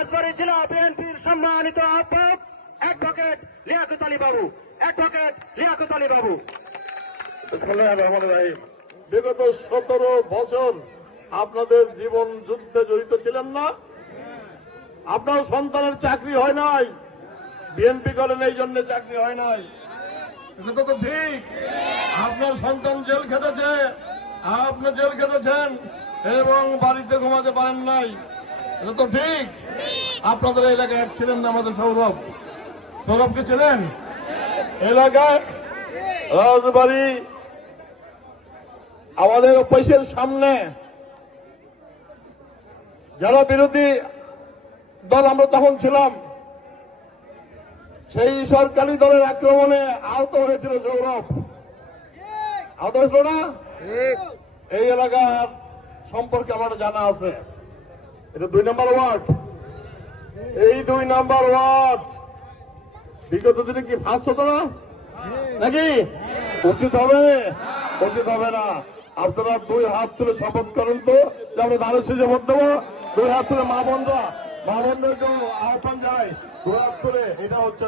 রাজবাড়ী জেলা বিএনপির সম্মানিত আহ্বায়ক অ্যাডভোকেট লিয়াকত আলী বাবু। অ্যাডভোকেট লিয়াকত আলী বাবু। বিগত 17 বছর আপনাদের জীবন যুদ্ধে জড়িত ছিলেন না? আপনার সন্তানের চাকরি হয় নাই, বিএনপি করেন এই জন্য চাকরি হয় নাই, এটা তো ঠিক। আপনার সন্তান জেল খেটেছে, আপনি জেল খেটেছেন এবং বাড়িতে ঘুমাতে পারেন নাই, এটা তো ঠিক। আপনাদের এলাকায় এক ছিলেন না আমাদের সৌরভ, সৌরভকে ছিলেন এলাকায় রাজবাড়ী আমাদের অফিসের সামনে যারা বিরোধী দল আমরা তখন ছিলাম, সেই সরকারি দলের আক্রমণে আহত হয়েছিল সৌরভ, আহত হয়েছিল না? এই এলাকার সম্পর্কে আমার জানা আছে। এটা 2 নম্বর ওয়ার্ড। এই 2 নম্বর ওয়ার্ড বিগত দিনে কি ফাঁস হতো না নাকি? উচিত হবে? উচিত হবে না। আপনারা 2 হাত তুলে শপথ করেন তো যে আমরা ধানের শীষে ভোট দেবো। 2 হাত তুলে মা বোনদেরকেও আহ্বান জানাই, 2 হাত তুলে। এটা হচ্ছে